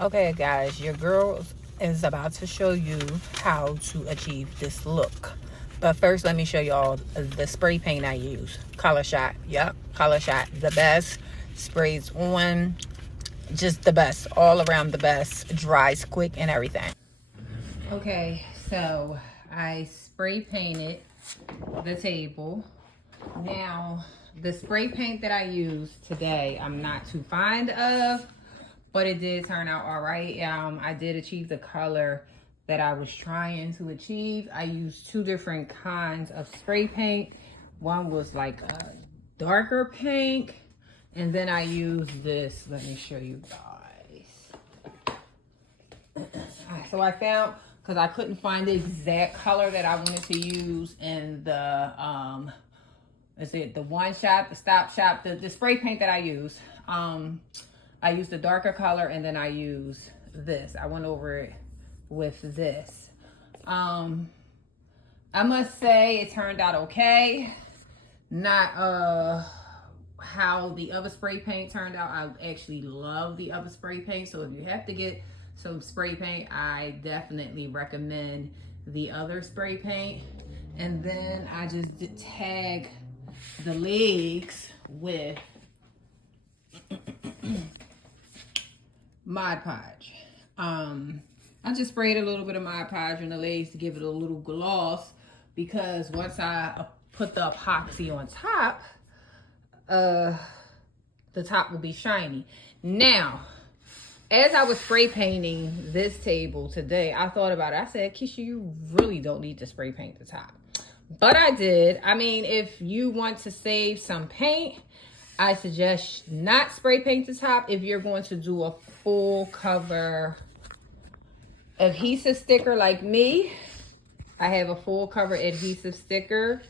Okay guys, your girl is about to show you how to achieve this look. But first, let me show y'all the spray paint I use. Colorshot. Yep, Colorshot. The best. Sprays on. Just the best. All around the best. Dries quick and everything. Okay, so I spray painted the table. Now, the spray paint that I used today, I'm not too fond of, but it did turn out all right. I did achieve the color that I was trying to achieve. I used two different kinds of spray paint. One was like a darker pink, and then I used this. Let me show you guys. So I found, because I couldn't find the exact color that I wanted to use in the is it the One Shop, the Stop Shop, the spray paint that I use. I used the darker color, and then I used this. I went over it with this. I must say it turned out okay. Not how the other spray paint turned out. I actually love the other spray paint. So if you have to get some spray paint, I definitely recommend the other spray paint. And then I just did tag the legs with Mod Podge. I just sprayed a little bit of Mod Podge on the legs to give it a little gloss, because once I put the epoxy on top, the top will be shiny. Now, as I was spray painting this table today, I thought about it. I said, Keisha, you really don't need to spray paint the top. But I did. I mean, if you want to save some paint, I suggest not spray paint the top. If you're going to do a full cover adhesive sticker like me, I have a full cover adhesive sticker.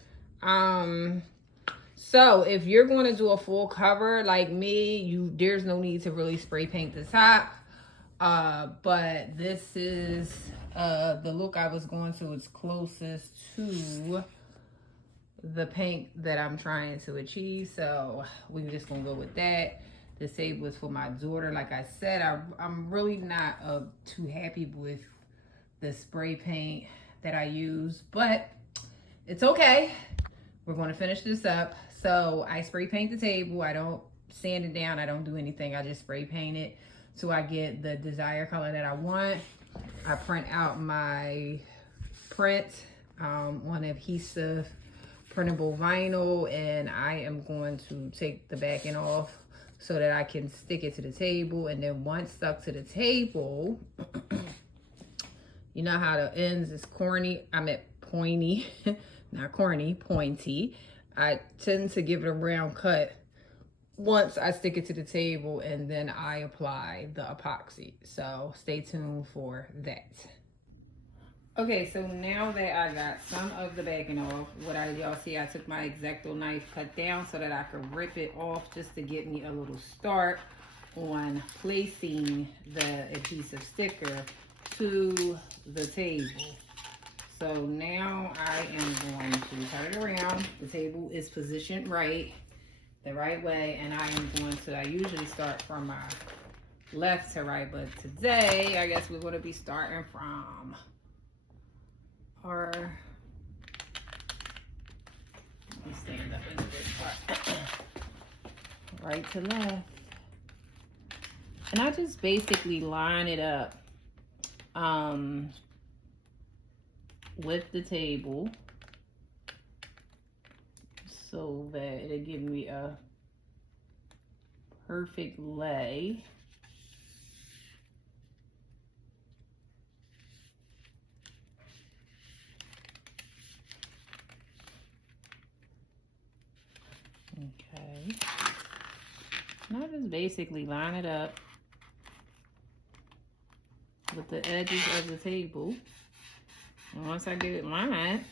So if you're going to do a full cover like me, there's no need to really spray paint the top. But this is the look I was going to. It's closest to the paint that I'm trying to achieve, so we're just gonna go with that. This table is for my daughter. Like I said, I'm really not too happy with the spray paint that I use, but it's okay. We're going to finish this up. So I spray paint the table. I don't sand it down. I don't do anything. I just spray paint it so I get the desired color that I want. I print out my print on adhesive printable vinyl, and I am going to take the backing off so that I can stick it to the table. And then once stuck to the table, you know how the ends is corny, I meant pointy, not corny, pointy. I tend to give it a round cut once I stick it to the table, and then I apply the epoxy. So stay tuned for that. Okay, so now that I got some of the backing off, y'all see, I took my X-Acto knife, cut down so that I could rip it off just to get me a little start on placing the adhesive sticker to the table. So now I am going to turn it around. The table is positioned the right way, and I usually start from my left to right, but today I guess we're going to be starting from let me stand up into this part. Right to left. And I just basically line it up with the table so that it'll give me a perfect lay. Okay, now just basically line it up with the edges of the table. And once I get it lined,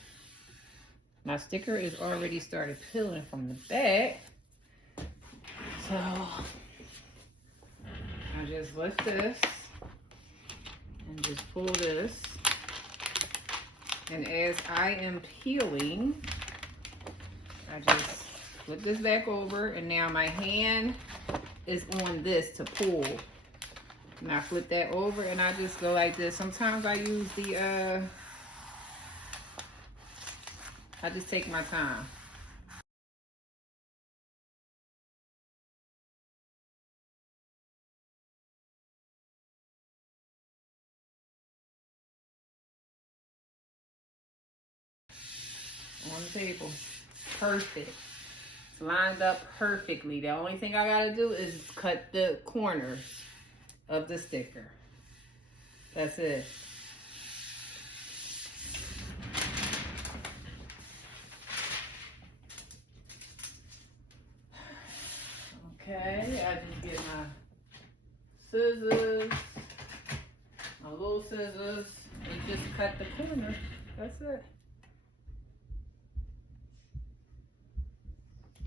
my sticker is already started peeling from the back. So I just lift this and just pull this. And as I am peeling, I just flip this back over, and now my hand is on this to pull. And I flip that over and I just go like this. Sometimes I use the, I just take my time. On the table. Perfect. It's lined up perfectly. The only thing I gotta do is cut the corners of the sticker. That's it. Okay, I just get my scissors, my little scissors, and just cut the corner. That's it.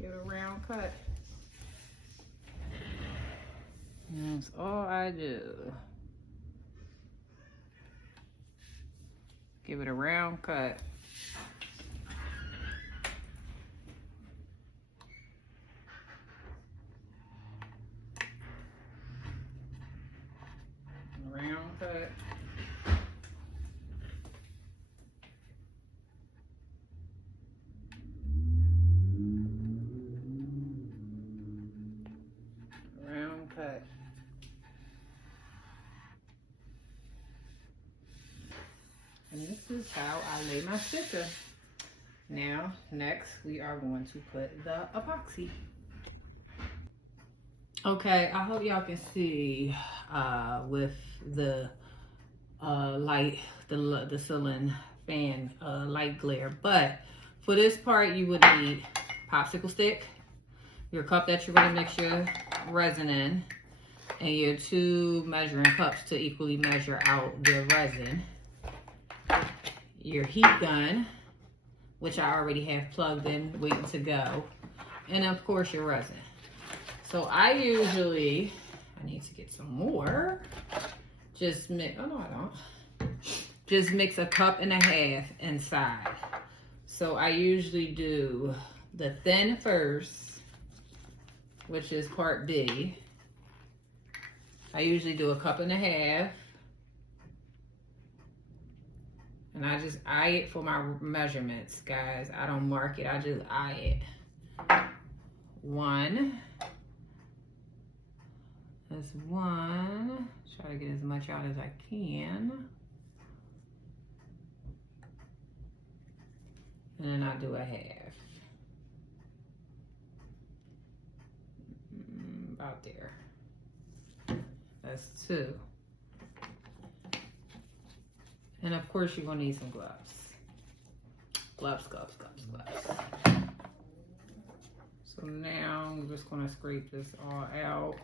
Give a round cut. That's all I do. Give it a round cut. Round cut. Round cut. And this is how I lay my sticker. Now, next we are going to put the epoxy. Okay, I hope y'all can see with the light, the ceiling fan light glare. But for this part, you would need popsicle stick, your cup that you're gonna mix your resin in, and your 2 measuring cups to equally measure out the resin. Your heat gun, which I already have plugged in, waiting to go. And of course your resin. So I usually, I need to get some more. Just mix, oh no I don't. Just mix a cup and a half inside. So I usually do the thin first, which is part B. I usually do a cup and a half. And I just eye it for my measurements, guys. I don't mark it, I just eye it. 1. That's 1. Try to get as much out as I can. And then I do a half. About there. That's 2. And of course you're gonna need some gloves. Gloves. So now I'm just gonna scrape this all out.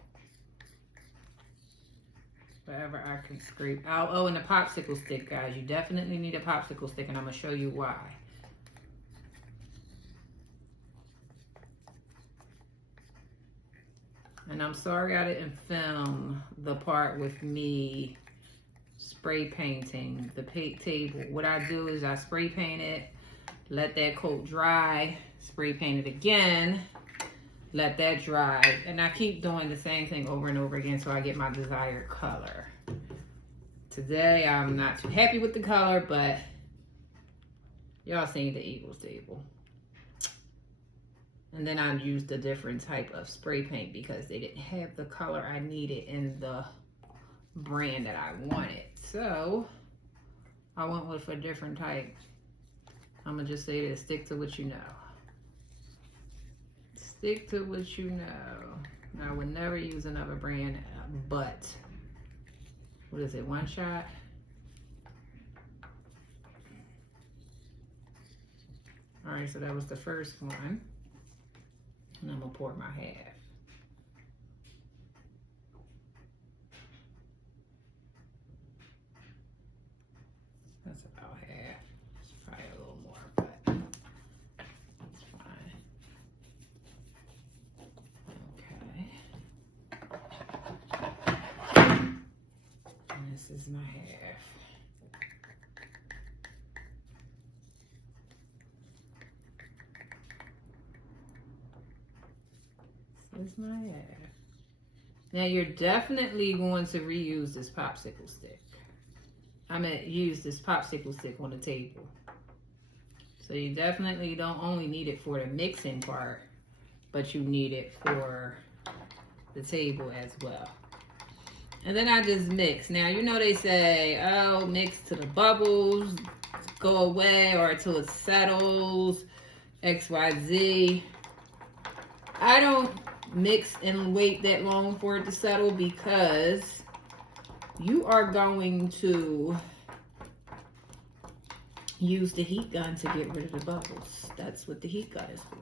Whatever I can scrape out. Oh, and the popsicle stick, guys. You definitely need a popsicle stick, and I'm gonna show you why. And I'm sorry I didn't film the part with me spray painting the paint table. What I do is I spray paint it, let that coat dry, spray paint it again, let that dry, and I keep doing the same thing over and over again so I get my desired color. Today I'm not too happy with the color, but y'all seen the Eagles table. And then I used a different type of spray paint because they didn't have the color I needed in the brand that I wanted. So I went with a different type. I'm gonna just say this: stick to what you know. Stick to what you know. I would never use another brand, but what is it, One Shot? All right, so that was the first one. And I'm gonna pour my half. That's about half. It's probably a little more, but it's fine. Okay. And this is my half. This is my half. Now you're definitely going to reuse this popsicle stick. I'm going to use this popsicle stick on the table. So you definitely don't only need it for the mixing part, but you need it for the table as well. And then I just mix. Now, you know they say, oh, mix till the bubbles go away or until it settles, XYZ. I don't mix and wait that long for it to settle because you are going to use the heat gun to get rid of the bubbles. That's what the heat gun is for.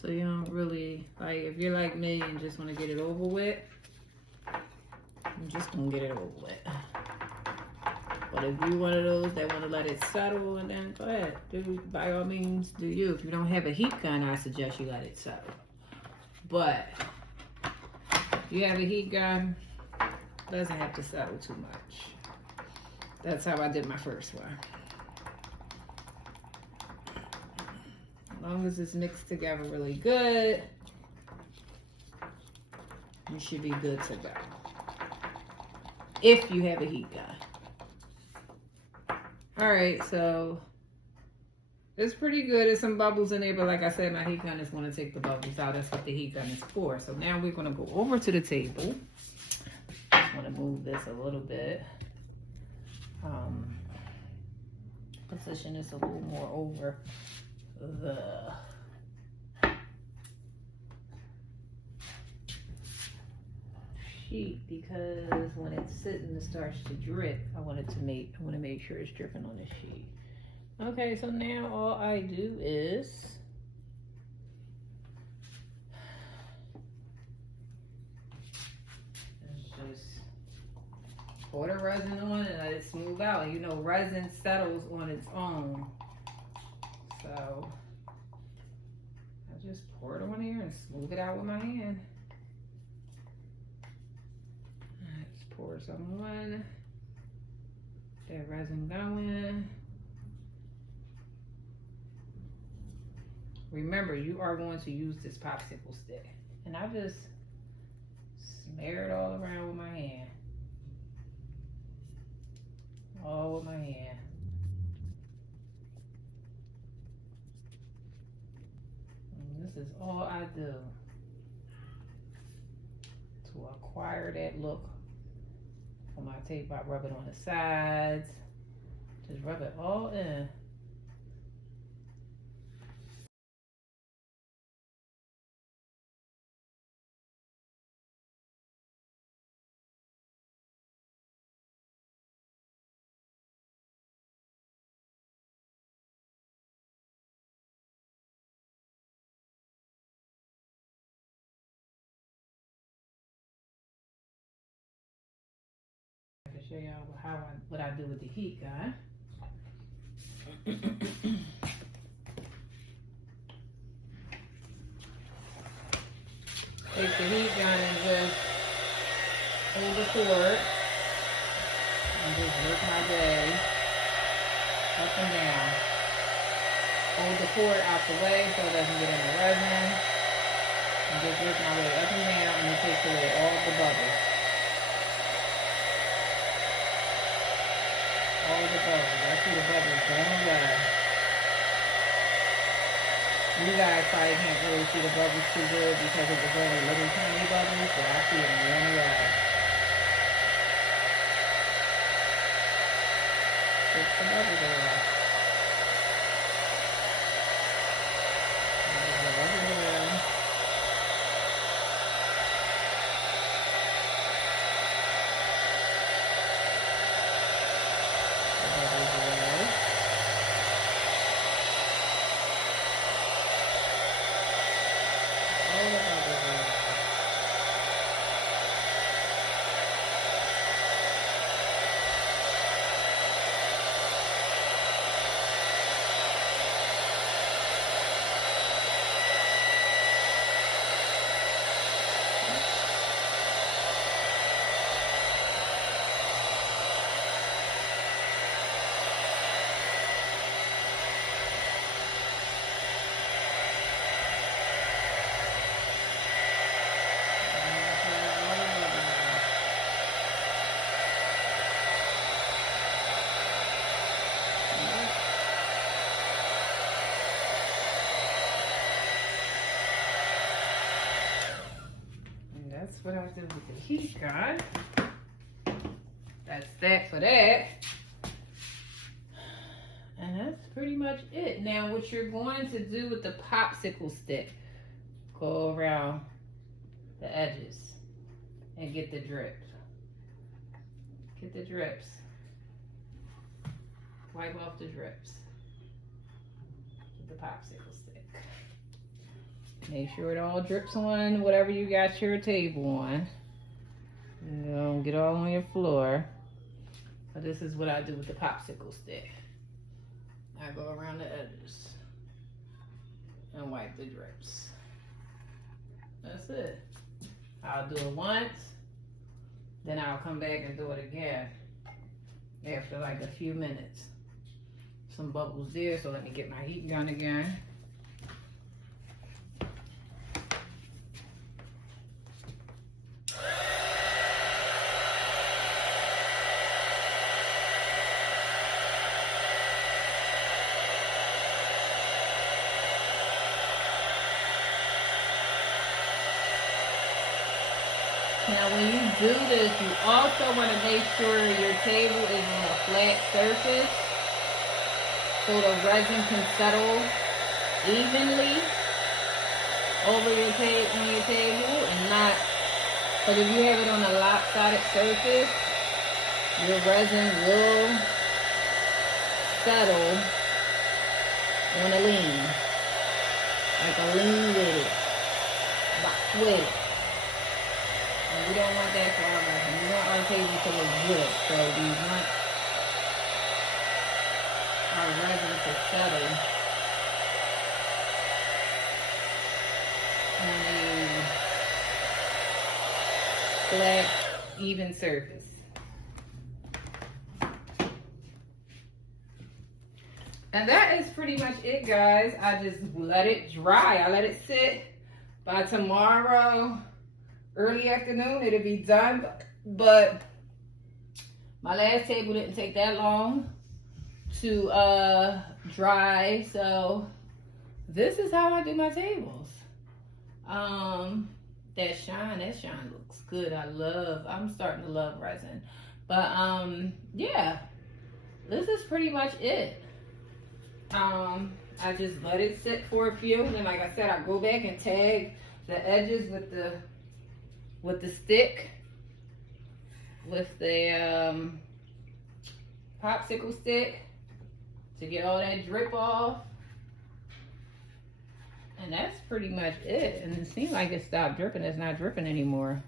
So you don't really, like, if you're like me and just want to get it over with, I'm just going to get it over with. But if you're one of those that want to let it settle, and then go ahead, do, by all means, do you. If you don't have a heat gun, I suggest you let it settle. But if you have a heat gun, it doesn't have to settle too much. That's how I did my first one. As long as it's mixed together really good, you should be good to go. If you have a heat gun. Alright, so it's pretty good. There's some bubbles in there, but like I said, my heat gun is going to take the bubbles out. That's what the heat gun is for. So now we're going to go over to the table. Just want to move this a little bit. Position this a little more over the sheet because when it's sitting it starts to drip. I want to make sure it's dripping on the sheet. Okay, so now all I do is just pour the resin on and let it smooth out. And you know resin settles on its own. So I just pour it on here and smooth it out with my hand. Let's pour some on. That resin going. Remember, you are going to use this popsicle stick. And I just smear it all around with my hand. All with my hand. This is all I do to acquire that look on my tape. I rub it on the sides. Just rub it all in. Show y'all what I do with the heat gun. Take the heat gun and just hold the cord and just work my way up and down. Hold the cord out the way so it doesn't get in the resin. And just work my way up and down and it takes away all the bubbles. All the bubbles. I see the bubbles going away. You guys probably can't really see the bubbles too good because it was only little tiny bubbles, but I see them going away. Take the bubbles away. The bubbles away. I do with the heat gun. That's that for that. And that's pretty much it. Now what you're going to do with the popsicle stick, go around the edges and get the drips. Get the drips. Wipe off the drips with the popsicle stick. Make sure it all drips on whatever you got your table on. And don't get all on your floor. So this is what I do with the popsicle stick. I go around the edges and wipe the drips. That's it. I'll do it once, then I'll come back and do it again after like a few minutes. Some bubbles there, so let me get my heat gun again. Now when you do this, you also want to make sure your table is on a flat surface so the resin can settle evenly over your table and not, because if you have it on a lopsided surface, your resin will settle on a lean, like a lean with it, box with it. We don't want that for our resin. We want our table to look good. So we want our resin to settle on a flat, even surface. And that is pretty much it, guys. I just let it dry. I let it sit. By tomorrow, early afternoon, it'll be done. But my last table didn't take that long to dry. So this is how I do my tables. That shine looks good. I'm starting to love resin. But yeah, this is pretty much it. I just let it sit for a few, and then like I said, I go back and tag the edges with the stick, with the popsicle stick to get all that drip off. And that's pretty much it. And it seems like it stopped dripping. It's not dripping anymore.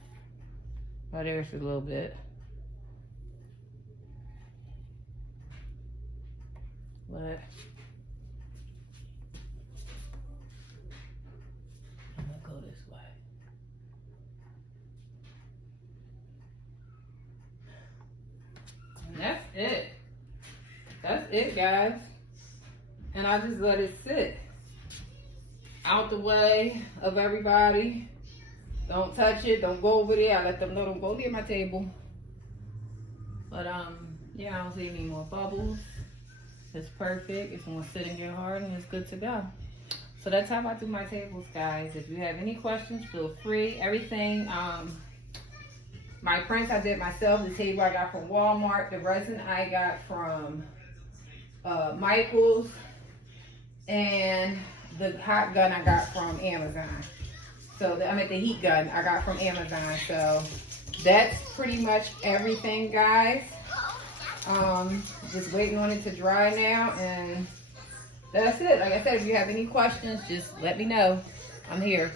Oh, there's a little bit. But I'm gonna go this way. And that's it. That's it, guys. And I just let it sit out the way of everybody. Don't touch it. Don't go over there. I let them know don't go near my table. But yeah, I don't see any more bubbles. It's perfect. It's gonna sit in your heart and it's good to go. So that's how I do my tables, guys. If you have any questions, feel free. Everything, my prints I did myself. The table I got from Walmart. The resin I got from Michael's. And the hot gun I got from Amazon. So I meant the heat gun I got from Amazon. So that's pretty much everything, guys. Just waiting on it to dry now, and that's it. Like I said, if you have any questions, just let me know. I'm here.